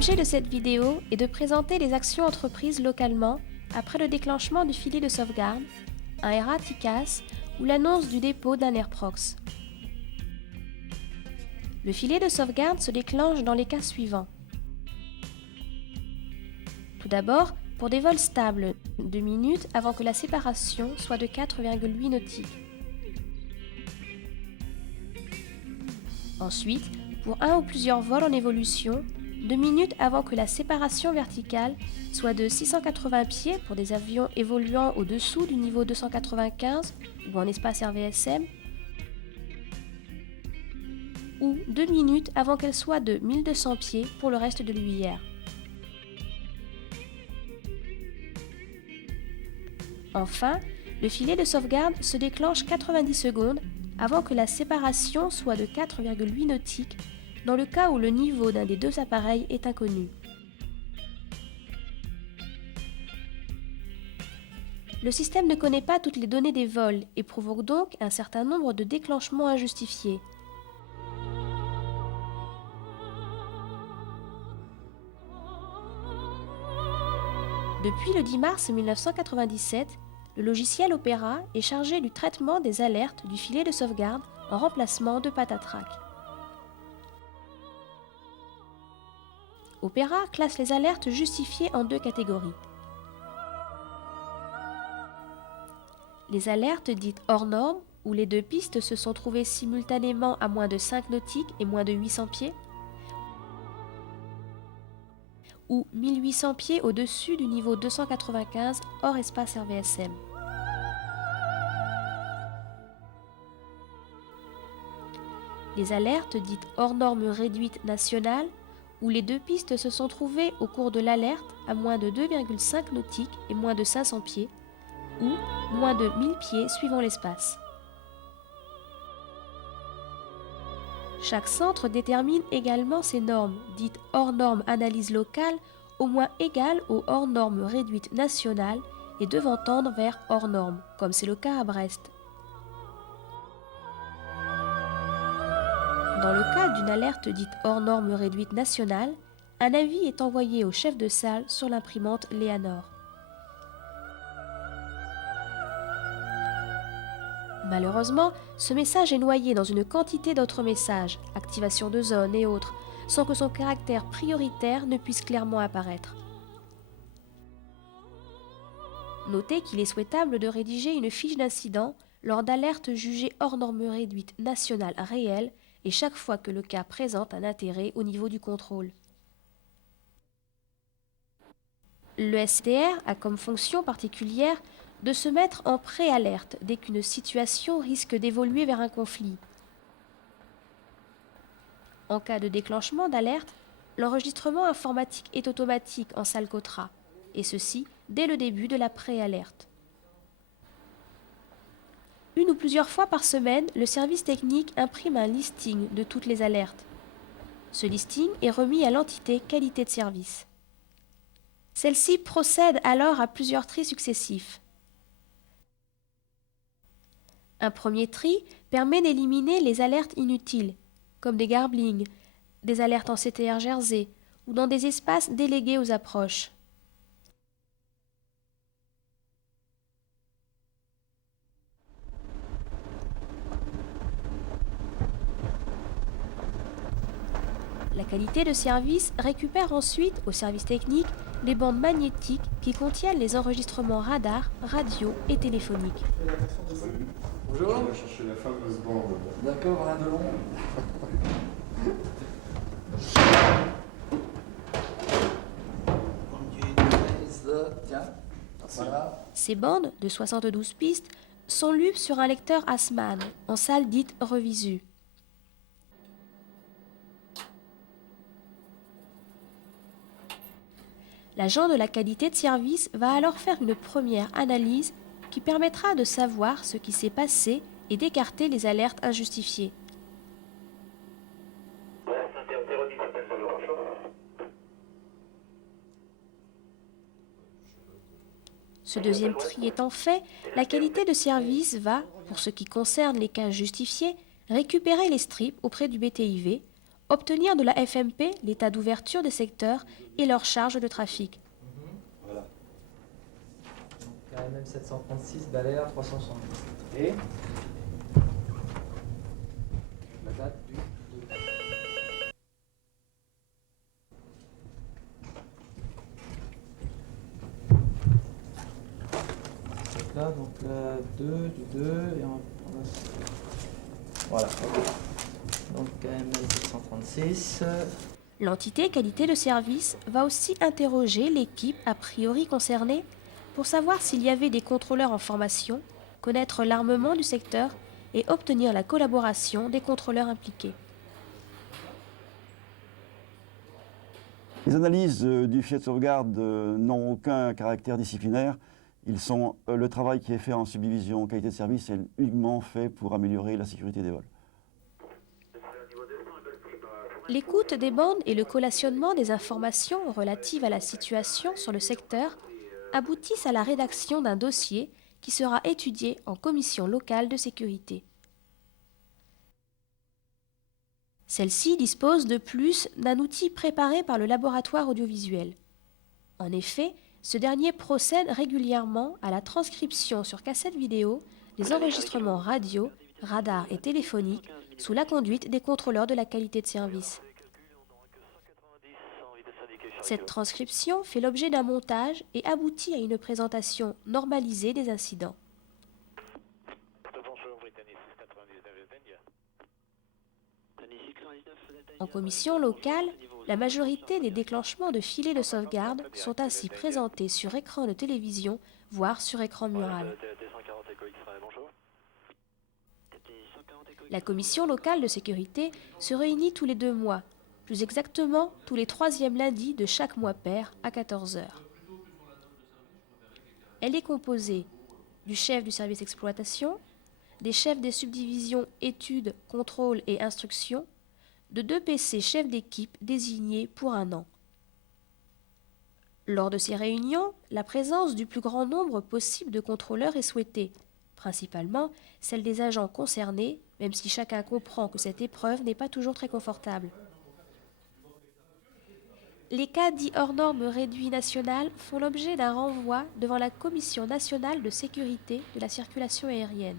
L'objet de cette vidéo est de présenter les actions entreprises localement après le déclenchement du filet de sauvegarde, un RA TICAS ou l'annonce du dépôt d'un AirProx. Le filet de sauvegarde se déclenche dans les cas suivants. Tout d'abord, pour des vols stables, 2 minutes avant que la séparation soit de 4,8 nautiques. Ensuite, pour un ou plusieurs vols en évolution, 2 minutes avant que la séparation verticale soit de 680 pieds pour des avions évoluant au-dessous du niveau 295 ou en espace RVSM, ou 2 minutes avant qu'elle soit de 1200 pieds pour le reste de l'UIR. Enfin, le filet de sauvegarde se déclenche 90 secondes avant que la séparation soit de 4,8 nautiques dans le cas où le niveau d'un des deux appareils est inconnu. Le système ne connaît pas toutes les données des vols et provoque donc un certain nombre de déclenchements injustifiés. Depuis le 10 mars 1997, le logiciel Opera est chargé du traitement des alertes du filet de sauvegarde en remplacement de Patatrac. Opera classe les alertes justifiées en deux catégories. Les alertes dites hors normes, où les deux pistes se sont trouvées simultanément à moins de 5 nautiques et moins de 800 pieds, ou 1800 pieds au-dessus du niveau 295 hors espace RVSM. Les alertes dites hors normes réduites nationales, où les deux pistes se sont trouvées au cours de l'alerte à moins de 2,5 nautiques et moins de 500 pieds, ou moins de 1000 pieds suivant l'espace. Chaque centre détermine également ses normes, dites hors normes analyse locale, au moins égales aux hors normes réduites nationales et devant tendre vers hors normes, comme c'est le cas à Brest. Dans le cas d'une alerte dite hors norme réduite nationale, un avis est envoyé au chef de salle sur l'imprimante Léanor. Malheureusement, ce message est noyé dans une quantité d'autres messages, activation de zone et autres, sans que son caractère prioritaire ne puisse clairement apparaître. Notez qu'il est souhaitable de rédiger une fiche d'incident lors d'alertes jugées hors normes réduites nationales réelles et chaque fois que le cas présente un intérêt au niveau du contrôle. Le STR a comme fonction particulière de se mettre en pré-alerte dès qu'une situation risque d'évoluer vers un conflit. En cas de déclenchement d'alerte, l'enregistrement informatique est automatique en salle COTRA, et ceci dès le début de la pré-alerte. Une ou plusieurs fois par semaine, le service technique imprime un listing de toutes les alertes. Ce listing est remis à l'entité qualité de service. Celle-ci procède alors à plusieurs tris successifs. Un premier tri permet d'éliminer les alertes inutiles, comme des garblings, des alertes en CTR Jersey ou dans des espaces délégués aux approches. La qualité de service récupère ensuite au service technique les bandes magnétiques qui contiennent les enregistrements radar, radio et téléphoniques. Bonjour. On va chercher la fameuse bande. D'accord, rien de long. Tiens, voilà. Ces bandes, de 72 pistes, sont lues sur un lecteur Assmann, en salle dite revisu. L'agent de la qualité de service va alors faire une première analyse qui permettra de savoir ce qui s'est passé et d'écarter les alertes injustifiées. Ce deuxième tri étant fait, la qualité de service va, pour ce qui concerne les cas justifiés, récupérer les strips auprès du BTIV, Obtenir de la FMP l'état d'ouverture des secteurs et leur charge de trafic. Voilà. KML 736, Balaire 370. Et la date du 2. Donc là, 2, du 2, et on va... Voilà, ok. Donc KML 736. L'entité qualité de service va aussi interroger l'équipe a priori concernée pour savoir s'il y avait des contrôleurs en formation, connaître l'armement du secteur et obtenir la collaboration des contrôleurs impliqués. Les analyses du fichier de sauvegarde n'ont aucun caractère disciplinaire. Le travail qui est fait en subdivision qualité de service est uniquement fait pour améliorer la sécurité des vols. L'écoute des bandes et le collationnement des informations relatives à la situation sur le secteur aboutissent à la rédaction d'un dossier qui sera étudié en commission locale de sécurité. Celle-ci dispose de plus d'un outil préparé par le laboratoire audiovisuel. En effet, ce dernier procède régulièrement à la transcription sur cassette vidéo des enregistrements radio, radar et téléphoniques sous la conduite des contrôleurs de la qualité de service. Cette transcription fait l'objet d'un montage et aboutit à une présentation normalisée des incidents. En commission locale, la majorité des déclenchements de filets de sauvegarde sont ainsi présentés sur écran de télévision, voire sur écran mural. La commission locale de sécurité se réunit tous les 2 mois, plus exactement tous les 3e lundis de chaque mois pair à 14 h. Elle est composée du chef du service exploitation, des chefs des subdivisions études, contrôle et instruction, de 2 PC chefs d'équipe désignés pour 1 an. Lors de ces réunions, la présence du plus grand nombre possible de contrôleurs est souhaitée, principalement celle des agents concernés, même si chacun comprend que cette épreuve n'est pas toujours très confortable. Les cas dits hors normes réduits nationales font l'objet d'un renvoi devant la Commission nationale de sécurité de la circulation aérienne.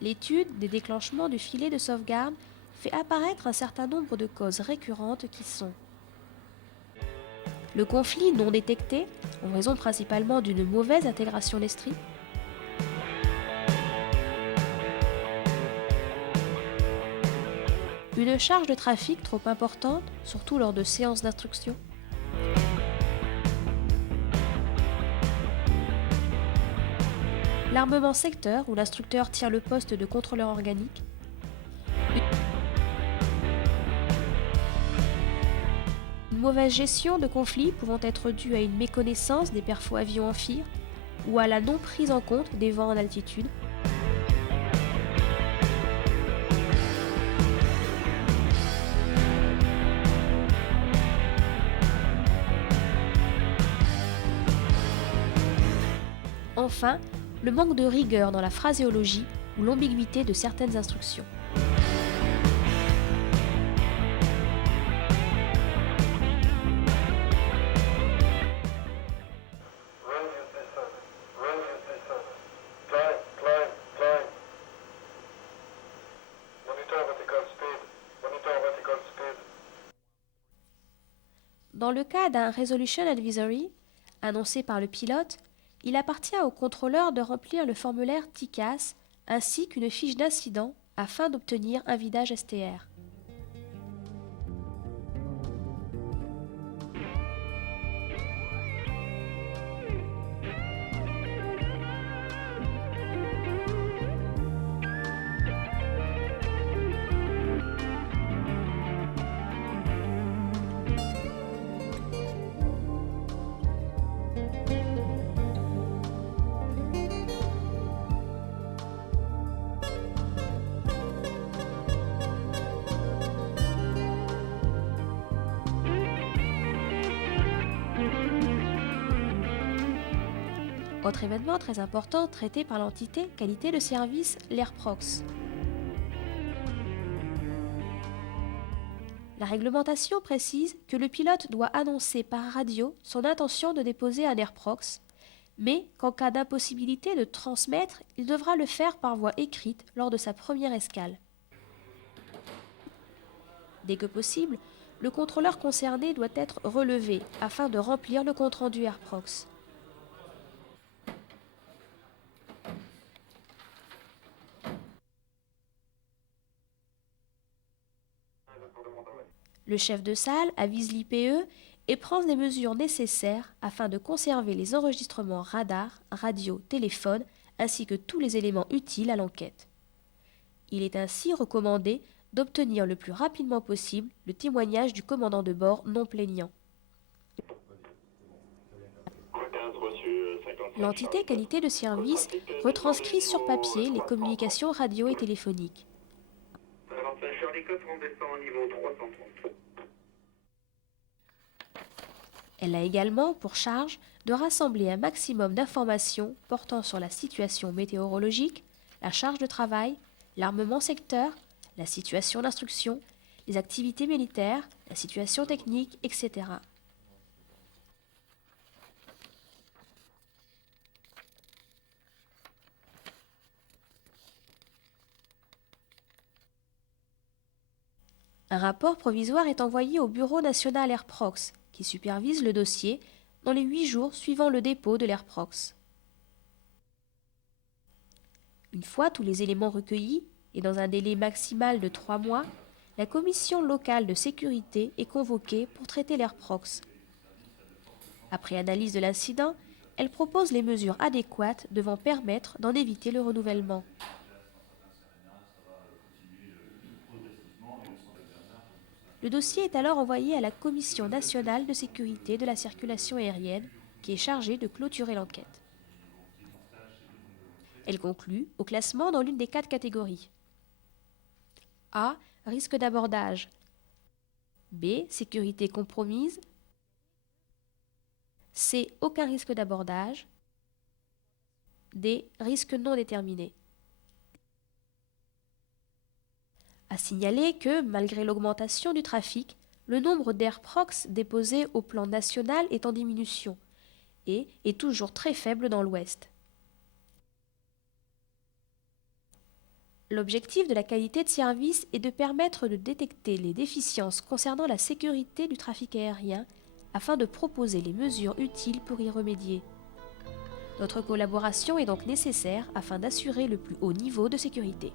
L'étude des déclenchements du filet de sauvegarde fait apparaître un certain nombre de causes récurrentes qui sont le conflit non détecté, en raison principalement d'une mauvaise intégration des stries, une charge de trafic trop importante, surtout lors de séances d'instruction, l'armement secteur où l'instructeur tient le poste de contrôleur organique, une mauvaise gestion de conflits pouvant être due à une méconnaissance des perfo-avions en FIR ou à la non prise en compte des vents en altitude, enfin, le manque de rigueur dans la phraséologie ou l'ambiguïté de certaines instructions. Dans le cas d'un Resolution Advisory, annoncé par le pilote, il appartient au contrôleur de remplir le formulaire TICAS ainsi qu'une fiche d'incident afin d'obtenir un vidage STR. Autre événement très important traité par l'entité qualité de service, l'AirProx. La réglementation précise que le pilote doit annoncer par radio son intention de déposer un airprox, mais qu'en cas d'impossibilité de transmettre, il devra le faire par voie écrite lors de sa première escale. Dès que possible, le contrôleur concerné doit être relevé afin de remplir le compte-rendu airprox. Le chef de salle avise l'IPE et prend les mesures nécessaires afin de conserver les enregistrements radar, radio, téléphone, ainsi que tous les éléments utiles à l'enquête. Il est ainsi recommandé d'obtenir le plus rapidement possible le témoignage du commandant de bord non plaignant. L'entité qualité de service retranscrit sur papier les communications radio et téléphoniques. Elle a également pour charge de rassembler un maximum d'informations portant sur la situation météorologique, la charge de travail, l'armement secteur, la situation d'instruction, les activités militaires, la situation technique, etc. Un rapport provisoire est envoyé au Bureau national airprox, qui supervise le dossier dans les 8 jours suivant le dépôt de l'airprox. Une fois tous les éléments recueillis, et dans un délai maximal de 3 mois, la commission locale de sécurité est convoquée pour traiter l'airprox. Après analyse de l'incident, elle propose les mesures adéquates devant permettre d'en éviter le renouvellement. Le dossier est alors envoyé à la Commission nationale de sécurité de la circulation aérienne, qui est chargée de clôturer l'enquête. Elle conclut au classement dans l'une des 4 catégories. A. Risque d'abordage. B. Sécurité compromise. C. Aucun risque d'abordage. D. Risque non déterminé. À signaler que, malgré l'augmentation du trafic, le nombre d'airprox déposés au plan national est en diminution et est toujours très faible dans l'Ouest. L'objectif de la qualité de service est de permettre de détecter les déficiences concernant la sécurité du trafic aérien afin de proposer les mesures utiles pour y remédier. Notre collaboration est donc nécessaire afin d'assurer le plus haut niveau de sécurité.